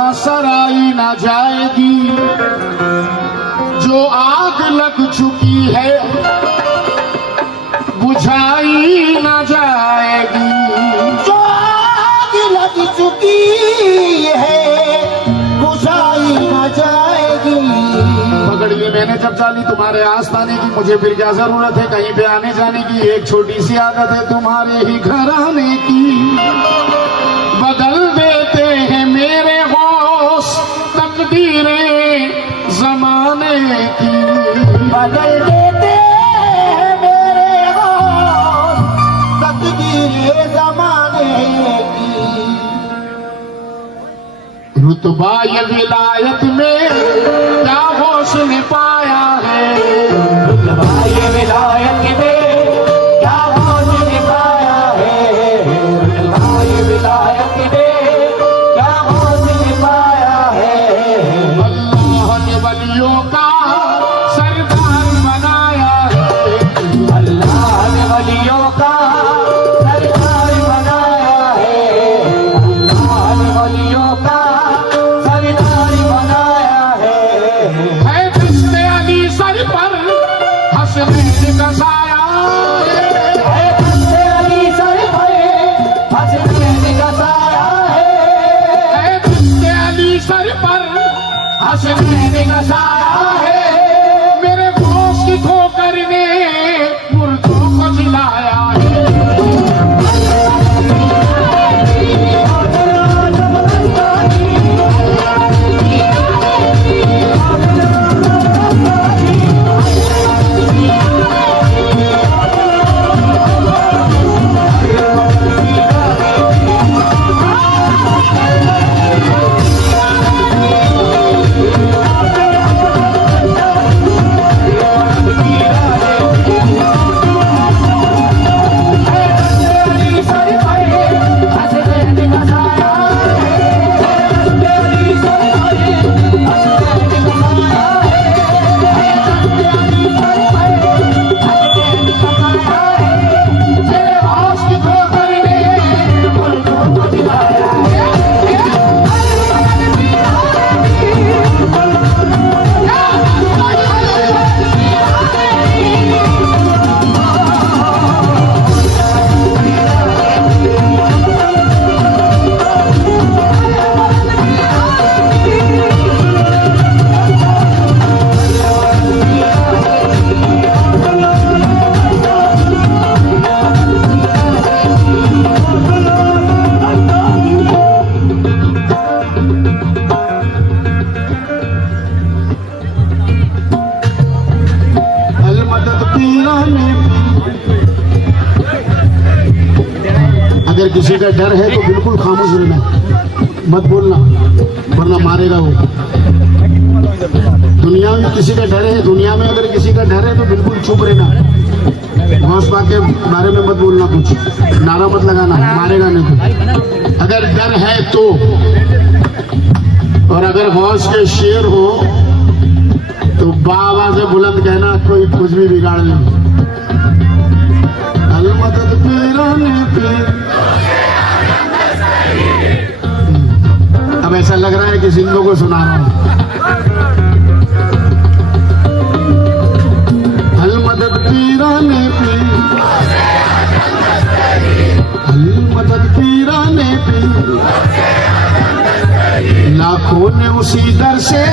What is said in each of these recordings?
यहाँ सराई ना जाएगी, जो आग लग चुकी है बुझाई ना जाएगी। जो आग लग चुकी है बुझाई ना जाएगी। पकड़ ली मैंने जब चाली तुम्हारे आस्थाने की, मुझे फिर क्या जरूरत है कहीं पे आने जाने की। एक छोटी सी आदत है तुम्हारे ही घर आने की। बदल देते हैं मेरे होश तकदीरें जमाने की। बदल देते हैं मेरे होश तकदीरें जमाने की। रुतबा ये विलायत में क्या होश ने पाया है। रुतबा ये विलायत में क्या होश ने पाया है। रुतबा ये विलायत में क्या होश ने पाया है। अल्लाह ने वलियों का सरदार बनाया है। अल्लाह ने वलियों का सरदार बनाया है। अल्लाह ने वलियों का सरदार बनाया है। दस्ते अली सर पर हसनैन का साया है। दस्ते अली सर पर हसनैन का साया है। दस्ते अली सर पर हसनैन का साया है। मेरे होश की ठोकर ने मुर्दों को जिलाया है। अगर किसी का डर है तो बिल्कुल खामोश रहना, मत बोलना वरना मारेगा वो। दुनिया में किसी का डर है, दुनिया में अगर किसी का डर है तो बिल्कुल चुप रहना। गौस पाक के बारे में मत बोलना, कुछ नारा मत लगाना, मारेगा नहीं तो। अगर डर है तो, और अगर गौस के शेर हो तो बाबा से बुलंद कहना, कोई कुछ भी बिगाड़ नहीं। अलमदद पीराने पीर। अब ऐसा लग रहा है कि जिंदों को सुना रहा हूं। अलमदद पीराने पीर, अलमदद पीराने पीर। लाखों ने उसी दर से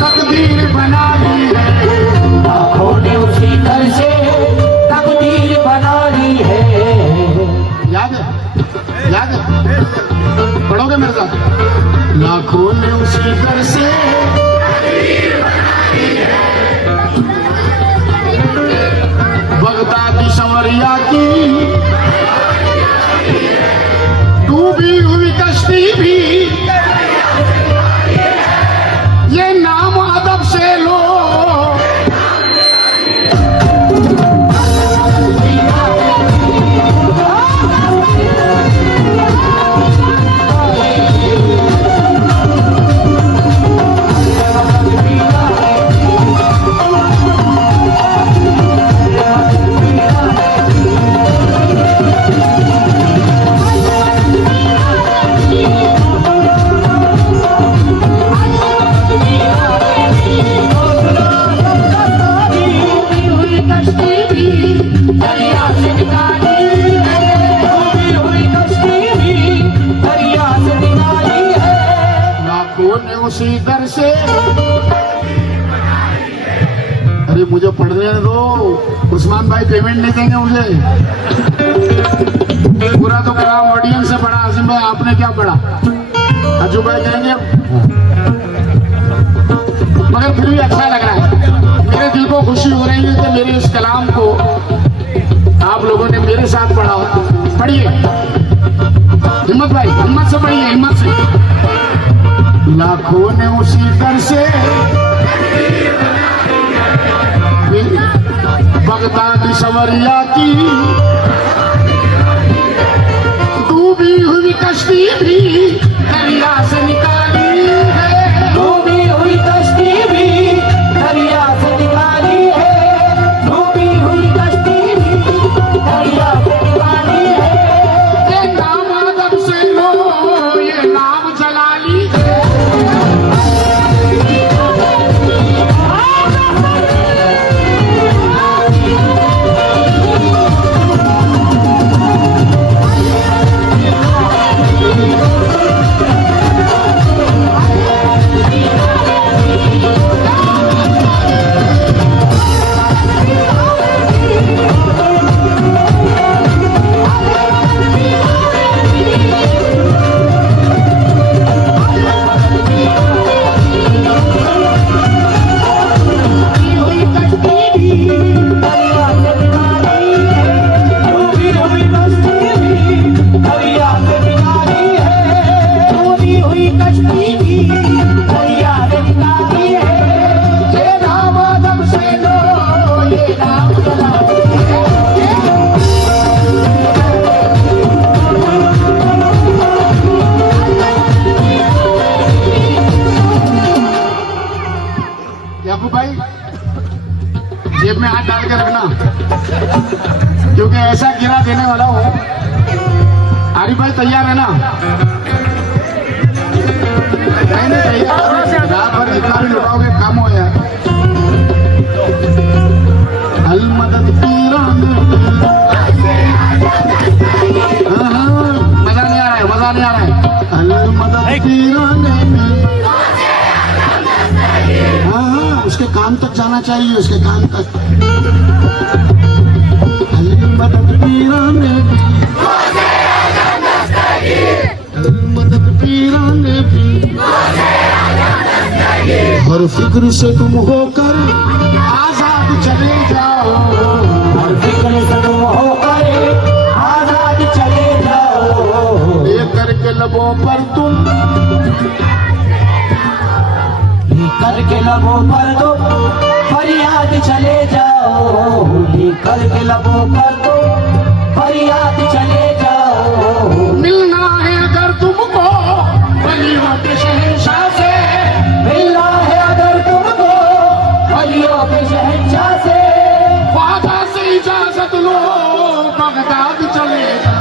तकदीर बना ली है। लाखों ने उसी दर से तकदीर बना ली है। याद है, याद है, पढ़ोगे मेरे साथ। लाखों ने उसी दर से बगदादी संवरिया की डूबी हुई कश्ती भी ये नाम अदब से लो। ने उसी दर से, अरे मुझे पढ़ने दो, उस्मान भाई पेमेंट नहीं देंगे मुझे। पूरा तो कलाम ऑडियंस से पढ़ा, आसिम भाई आपने क्या पढ़ा? अजू भाई कहेंगे मगर फिर भी अच्छा लग रहा है, मेरे दिल को खुशी हो रही है कि मेरे इस कलाम को आप लोगों ने मेरे साथ पढ़ा। पढ़िए हिम्मत भाई, हिम्मत से पढ़िए, हिम्मत से। लाखों ने उसी दर से बगदाद सवरिया की डूबी हुई कश्ती भी दरिया से निकाली है, डूबी हुई कश्ती भी दरिया से निकाली है, डूबी हुई कश्ती भी दरिया से निकाली है। ये नाम अदब से लो, ये नाम जलाली है। याकूब भाई जेब में हाथ डाल के रखना, क्योंकि ऐसा गिरा देने वाला हूँ। आरिफ भाई तैयार है ना? नहीं तैयार, रात भर जितना भी लुटाओगे कम हो यार। अल मदद पीराने, हाँ, मजा नहीं आ रहा है, मजा नहीं आ रहा है। अल मदद पीराने में, हाँ, उसके कान तक जाना चाहिए, उसके कान तक। अल मदद पीराने में, अल मदद पीराने में, हर फिक्र से तुम होकर आजाद चले जाओ, हर फिक्र से तुम होकर आजाद चले जाओ, लेकर के लबों पर तुम, करके लबों पर दो फरियाद चले जाओ, करके लबों पर दो फरियाद चले जाओ। मिलना है अगर तुमको वलियों के शहंशाह से, मिलना है अगर तुमको वलियों के शहंशाह से, वादा से इजाजत लो बगदाद चले जाओ।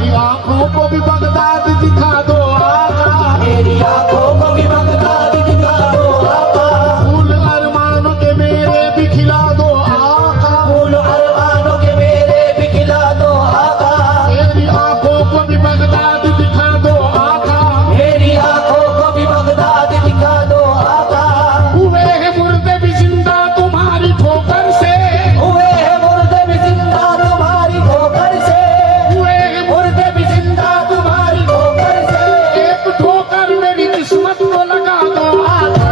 मेरी आंखों को भी बगदाद दिखा दो आका, मेरी आंखों को भी बगदाद दिखा दो आका, फूल अरमानों के मेरे भी खिला दो आका, फूल अरमानों के मेरे भी खिला दो आका, मेरी आंखों को भी बगदाद दिखा दो आका, मेरी आंखों को भी बगदाद दिखा दो आका, हुए हैं मुर्दे भी जिंदा तुम्हारी ठोकर से, हुए हैं मुर्दे भी जिंदा तुम्हारी ठोकर से, हुए हैं मुर्दे भी जिंदा तुम्हारी ठोकर से, एक ठोकर मेरी किस्मत को लगा दो आका।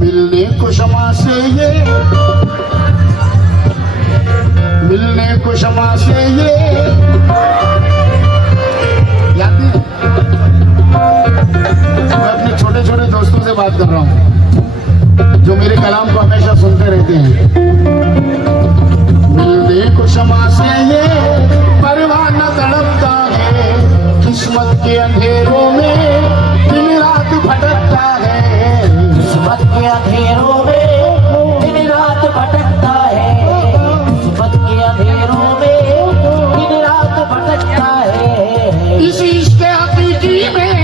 मिलने को क्षमा से ये, मिलने को क्षमा से ये याद नहीं? मैं अपने छोटे छोटे दोस्तों से बात कर रहा हूँ जो मेरे कलाम को हमेशा सुनते रहते हैं। मिलने को क्षमा से ये परवाना तड़पता है, किस्मत के अंधेरों में दिन रात भटकता है, किस्मत के अंधेरों में दिन रात भटकता है, किस्मत के अंधेरों में दिन रात भटकता है, इस इश्क हकीकी में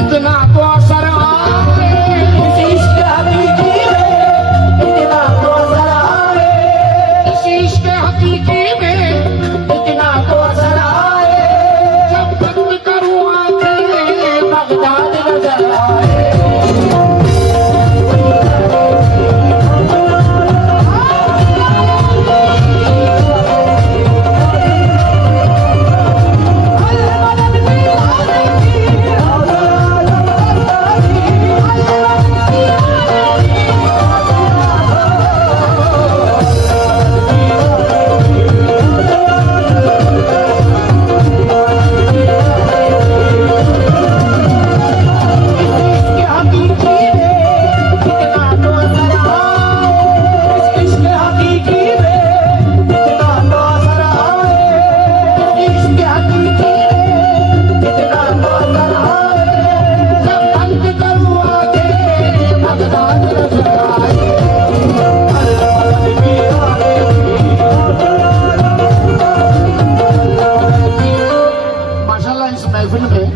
इतना तो असर आए, इस इश्क हकीकी में इतना तो असर आए, इस इश्क हकीकी में इतना तो असर आए, जब बंद करूँ आंखें बगदाद नजर आए। माशाल्लाह इस महफिल में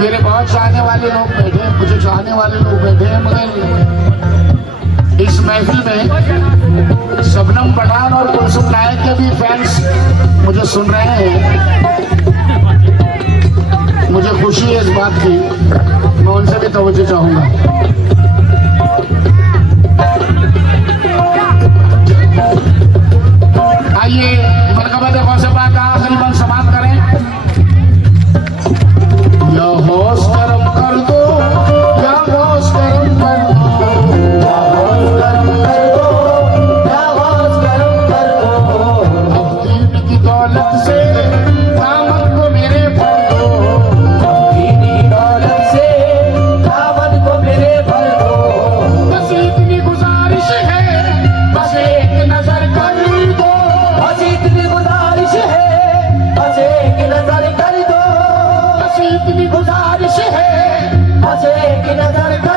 मेरे बहुत चाहने वाले लोग बैठे हैं, मुझे चाहने वाले लोग बैठे हैं, मगर इस महफिल में शबनम पठान और कुलसुम नायक के भी फैंस मुझे सुन रहे हैं। मुझे खुशी है इस बात की, मैं उनसे भी तवज्जो चाहूंगा। आइए मरकबत गौसबा का आखिरी बंद समाप्त करें। या होश करम कर दो, या होश करम कर दो, गरम कर दो, आवाज गरम कर दो, अब दीन की दौलत से दामन को मेरे भर दो, दीनी दौलत से दामन को मेरे भर दो, बस इतनी गुजारिश है, बस एक नजर कर दो, बस इतनी गुजारिश है, बस एक नजर कर दो, बस इतनी गुजारिश है, बस एक नजर कर